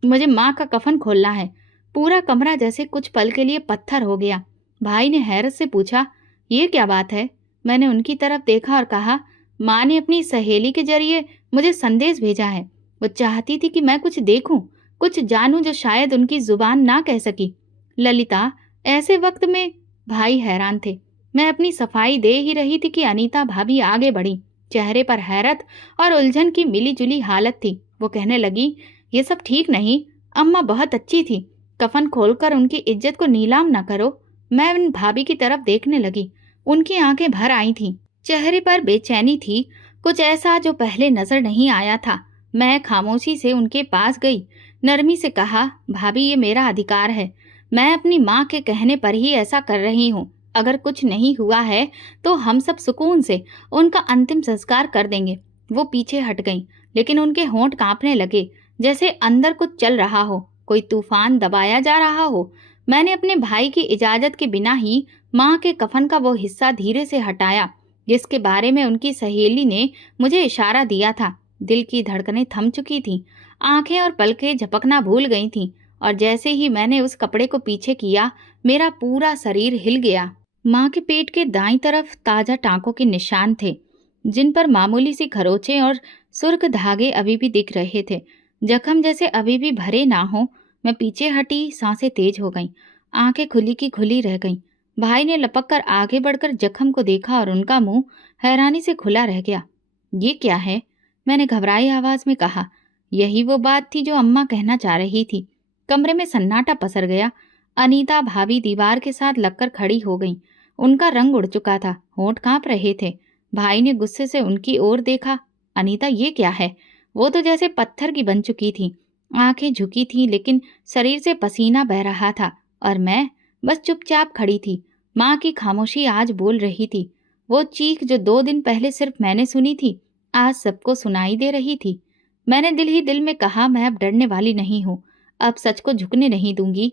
मुझे माँ का कफन खोलना है। पूरा कमरा जैसे कुछ पल के लिए पत्थर हो गया। भाई ने हैरत से पूछा, ये क्या बात है? मैंने उनकी तरफ देखा और कहा, माँ ने अपनी सहेली के जरिए मुझे संदेश भेजा है। वो चाहती थी कि मैं कुछ देखूं, कुछ जानूं जो शायद उनकी जुबान ना कह सकी। ललिता, ऐसे वक्त में? भाई हैरान थे। मैं अपनी सफाई दे ही रही थी कि अनीता भाभी आगे बढ़ी। चेहरे पर हैरत और उलझन की मिली-जुली हालत थी। वो कहने लगी, ये सब ठीक नहीं। अम्मा बहुत अच्छी थी। कफन खोलकर उनकी इज्जत को नीलाम न करो। मैं उन भाभी की तरफ देखने लगी। उनकी आंखें भर आई थीं। चेहरे पर बेचैनी थी, कुछ ऐसा जो पहले नजर नहीं आया था। मैं खामोशी से उनके पास गई। नरमी से कहा, भाभी, ये मेरा अधिकार है। मैं अपनी माँ के कहने पर ही ऐसा कर रही हूँ। अगर कुछ नहीं हुआ है तो हम सब सुकून से उनका अंतिम संस्कार कर देंगे। वो पीछे हट गईं, लेकिन उनके होंठ कांपने लगे, जैसे अंदर कुछ चल रहा हो, कोई तूफान दबाया जा रहा हो। मैंने अपने भाई की इजाजत के बिना ही माँ के कफन का वो हिस्सा धीरे से हटाया जिसके बारे में उनकी सहेली ने मुझे इशारा दिया था। दिल की धड़कनें थम चुकी थीं, आंखें और पलकें झपकना भूल गई थीं, और जैसे ही मैंने उस कपड़े को पीछे किया, मेरा पूरा शरीर हिल गया। माँ के पेट के दाईं तरफ ताजा टांकों के निशान थे, जिन पर मामूली सी खरोंचें और सुर्ख धागे अभी भी दिख रहे थे। जख्म जैसे अभी भी भरे ना हो। मैं पीछे हटी, सांसें तेज हो गईं, आंखें खुली की खुली रह गईं। भाई ने लपक कर आगे बढ़कर जख्म को देखा और उनका मुंह हैरानी से खुला रह गया। ये क्या है? मैंने घबराई आवाज में कहा। यही वो बात थी जो अम्मा कहना चाह रही थी। कमरे में सन्नाटा पसर गया। अनीता भाभी दीवार के साथ लगकर खड़ी हो गईं। उनका रंग उड़ चुका था, होंठ कांप रहे थे। भाई ने गुस्से से उनकी ओर देखा। अनीता, ये क्या है? वो तो जैसे पत्थर की बन चुकी थी। आंखें झुकी थीं, लेकिन शरीर से पसीना बह रहा था, और मैं बस चुपचाप खड़ी थी। माँ की खामोशी आज बोल रही थी। वो चीख जो 2 दिन पहले सिर्फ मैंने सुनी थी, आज सबको सुनाई दे रही थी। मैंने दिल ही दिल में कहा, मैं अब डरने वाली नहीं हूँ। अब सच को झुकने नहीं दूंगी।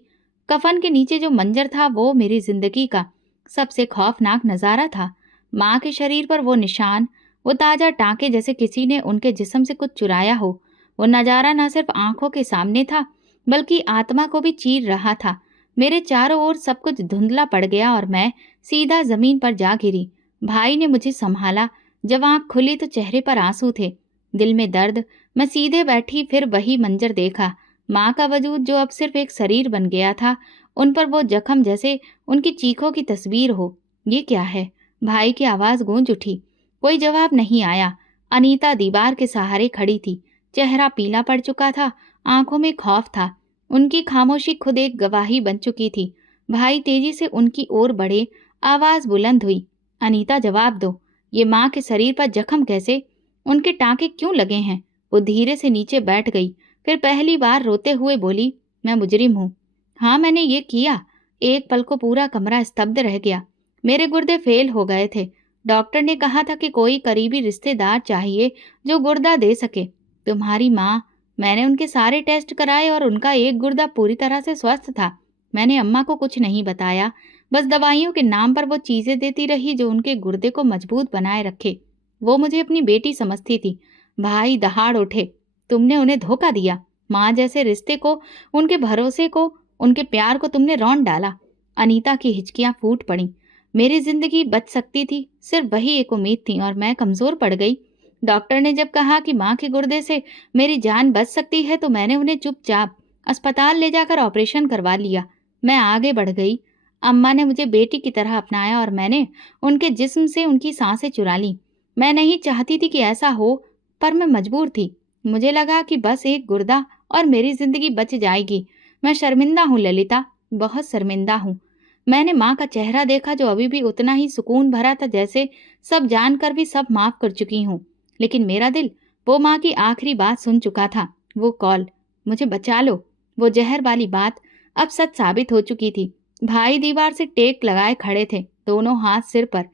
कफन के नीचे जो मंजर था वो मेरी जिंदगी का सबसे खौफनाक नजारा था। माँ के शरीर पर वो निशान, वो ताजा टांके, जैसे किसी ने उनके जिस्म से कुछ चुराया हो। वो नजारा न सिर्फ आंखों के सामने था, बल्कि आत्मा को भी चीर रहा था। मेरे चारों ओर सब कुछ धुंधला पड़ गया और मैं सीधा जमीन पर जा गिरी। भाई ने मुझे संभाला। जब आंख खुली तो चेहरे पर आंसू थे, दिल में दर्द। मैं सीधे बैठी, फिर वही मंजर देखा। माँ का वजूद जो अब सिर्फ एक शरीर बन गया था, उन पर वो जख्म जैसे उनकी चीखों की तस्वीर हो। ये क्या है? भाई की आवाज गूंज उठी। कोई जवाब नहीं आया। अनीता दीवार के सहारे खड़ी थी। चेहरा पीला पड़ चुका था, आंखों में खौफ था। उनकी खामोशी खुद एक गवाही बन चुकी थी। भाई तेजी से उनकी ओर बढ़े। आवाज बुलंद हुई, अनीता, जवाब दो। ये माँ के शरीर पर जख्म कैसे? उनके टांके क्यों लगे हैं? वो धीरे से नीचे बैठ गई, फिर पहली बार रोते हुए बोली, मैं मुजरिम हूँ। हाँ, मैंने ये किया। एक पल को पूरा कमरा स्तब्ध रह गया। मेरे गुर्दे फेल हो गए थे। डॉक्टर ने कहा था कि कोई करीबी रिश्तेदार चाहिए जो गुर्दा दे सके। तुम्हारी माँ। मैंने उनके सारे टेस्ट कराए और उनका एक गुर्दा पूरी तरह से स्वस्थ था। मैंने अम्मा को कुछ नहीं बताया, बस दवाइयों के नाम पर वो चीजें देती रही जो उनके गुर्दे को मजबूत बनाए रखे। वो मुझे अपनी बेटी समझती थी। भाई दहाड़ उठे, तुमने उन्हें धोखा दिया। माँ जैसे रिश्ते को, उनके भरोसे को, उनके प्यार को तुमने रौंद डाला। अनीता की हिचकियां फूट पड़ी। मेरी जिंदगी बच सकती थी, सिर्फ वही एक उम्मीद थी और मैं कमजोर पड़ गई। डॉक्टर ने जब कहा कि माँ के गुर्दे से मेरी जान बच सकती है तो मैंने उन्हें चुपचाप अस्पताल ले जाकर ऑपरेशन करवा लिया। मैं आगे बढ़ गई। अम्मा ने मुझे बेटी की तरह अपनाया और मैंने उनके जिस्म से उनकी सांसें चुरा ली। मैं नहीं चाहती थी कि ऐसा हो, पर मैं मजबूर थी। मुझे लगा कि बस एक गुर्दा और मेरी जिंदगी बच जाएगी। मैं शर्मिंदा हूँ ललिता, बहुत शर्मिंदा हूँ। मैंने माँ का चेहरा देखा जो अभी भी उतना ही सुकून भरा था जैसे सब जानकर भी सब माफ कर चुकी हूँ। लेकिन मेरा दिल वो माँ की आखिरी बात सुन चुका था। वो कॉल, मुझे बचा लो, वो जहर वाली बात अब सच साबित हो चुकी थी। भाई दीवार से टेक लगाए खड़े थे, दोनों हाथ सिर पर।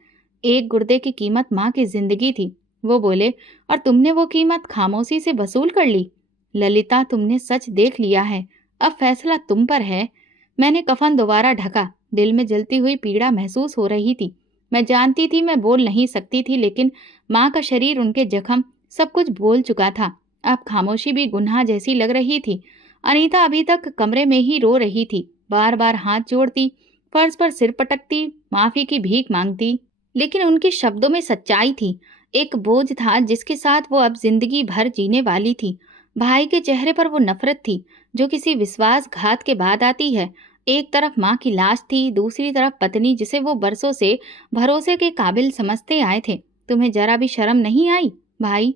एक गुर्दे की कीमत माँ की जिंदगी थी। वो बोले, और तुमने वो कीमत खामोशी से वसूल कर ली। ललिता, तुमने सच देख लिया है, अब फैसला तुम पर है। मैंने कफन दोबारा ढका। दिल में जलती हुई पीड़ा महसूस हो रही थी। मैं जानती थी मैं बोल नहीं सकती थी, लेकिन माँ का शरीर, उनके जख्म, सब कुछ बोल चुका था। अब खामोशी भी गुनाह जैसी लग रही थी। अनीता अभी तक कमरे में ही रो रही थी, बार बार हाथ जोड़ती, फर्श पर सिर पटकती, माफी की भीख मांगती। लेकिन उनके शब्दों में सच्चाई थी, एक बोझ था जिसके साथ वो अब जिंदगी भर जीने वाली थी। भाई के चेहरे पर वो नफरत थी जो किसी विश्वासघात के बाद आती है। एक तरफ माँ की लाश थी, दूसरी तरफ पत्नी जिसे वो बरसों से भरोसे के काबिल समझते आए थे। तुम्हें जरा भी शर्म नहीं आई? भाई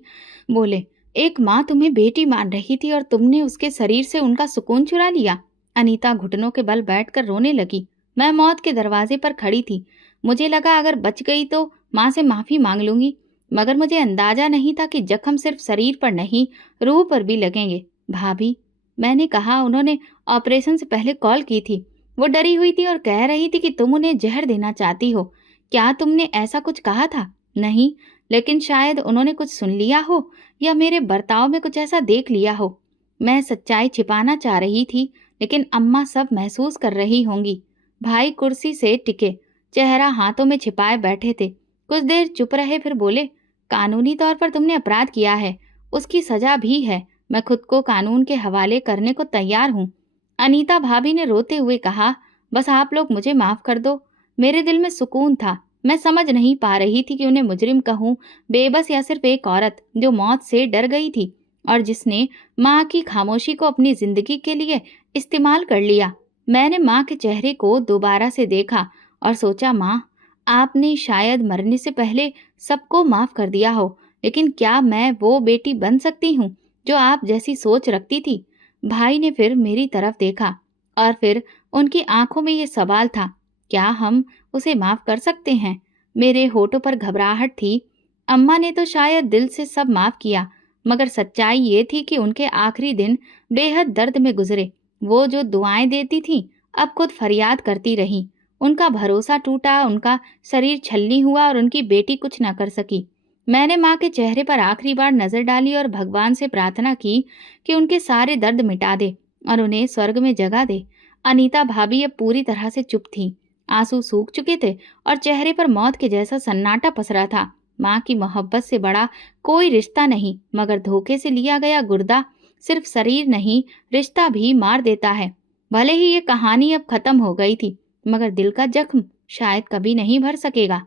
बोले, एक माँ तुम्हें बेटी मान रही थी और तुमने उसके शरीर से उनका सुकून चुरा लिया। अनीता घुटनों के बल बैठकर रोने लगी। मैं मौत के दरवाजे पर खड़ी थी। मुझे लगा अगर बच गई तो माँ से माफी मांग लूंगी, मगर मुझे अंदाजा नहीं था कि जख्म सिर्फ शरीर पर नहीं, रूह पर भी लगेंगे। भाभी, मैंने कहा, उन्होंने ऑपरेशन से पहले कॉल की थी। वो डरी हुई थी और कह रही थी कि तुम उन्हें जहर देना चाहती हो। क्या तुमने ऐसा कुछ कहा था? नहीं, लेकिन शायद उन्होंने कुछ सुन लिया हो या मेरे बर्ताव में कुछ ऐसा देख लिया हो। मैं सच्चाई छिपाना चाह रही थी, लेकिन अम्मा सब महसूस कर रही होंगी। भाई कुर्सी से टिके, चेहरा हाथों में छिपाए बैठे थे। कुछ देर चुप रहे, फिर बोले, कानूनी तौर पर तुमने अपराध किया है, उसकी सजा भी है। मैं खुद को कानून के हवाले करने को तैयार हूँ। अनीता भाभी ने रोते हुए कहा, बस आप लोग मुझे माफ कर दो। मेरे दिल में सुकून था। मैं समझ नहीं पा रही थी कि उन्हें मुजरिम कहूँ, बेबस, या सिर्फ एक औरत जो मौत से डर गई थी और जिसने माँ की खामोशी को अपनी जिंदगी के लिए इस्तेमाल कर लिया। मैंने माँ के चेहरे को दोबारा से देखा और सोचा, माँ, आपने शायद मरने से पहले सबको माफ कर दिया हो, लेकिन क्या मैं वो बेटी बन सकती हूँ जो आप जैसी सोच रखती थी? भाई ने फिर मेरी तरफ देखा और फिर उनकी आंखों में ये सवाल था, क्या हम उसे माफ कर सकते हैं? मेरे होठों पर घबराहट थी। अम्मा ने तो शायद दिल से सब माफ किया, मगर सच्चाई ये थी कि उनके आखिरी दिन बेहद दर्द में गुजरे। वो जो दुआएं देती थी, अब खुद फरियाद करती रही। उनका भरोसा टूटा, उनका शरीर छलनी हुआ और उनकी बेटी कुछ न कर सकी। मैंने माँ के चेहरे पर आखिरी बार नजर डाली और भगवान से प्रार्थना की कि उनके सारे दर्द मिटा दे और उन्हें स्वर्ग में जगह दे। अनीता भाभी अब पूरी तरह से चुप थी। आंसू सूख चुके थे और चेहरे पर मौत के जैसा सन्नाटा पसरा था। माँ की मोहब्बत से बड़ा कोई रिश्ता नहीं, मगर धोखे से लिया गया गुर्दा सिर्फ शरीर नहीं, रिश्ता भी मार देता है। भले ही ये कहानी अब खत्म हो गई थी, मगर दिल का जख्म शायद कभी नहीं भर सकेगा।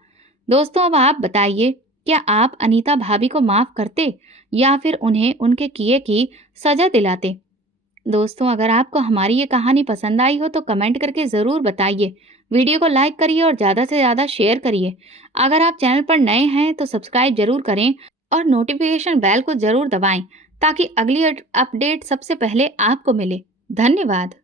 दोस्तों, अब आप बताइए, क्या आप अनीता भाभी को माफ करते या फिर उन्हें उनके किए की सजा दिलाते? दोस्तों, अगर आपको हमारी ये कहानी पसंद आई हो तो कमेंट करके ज़रूर बताइए। वीडियो को लाइक करिए और ज़्यादा से ज़्यादा शेयर करिए। अगर आप चैनल पर नए हैं तो सब्सक्राइब जरूर करें और नोटिफिकेशन बेल को ज़रूर दबाएं ताकि अगली अपडेट सबसे पहले आपको मिले। धन्यवाद।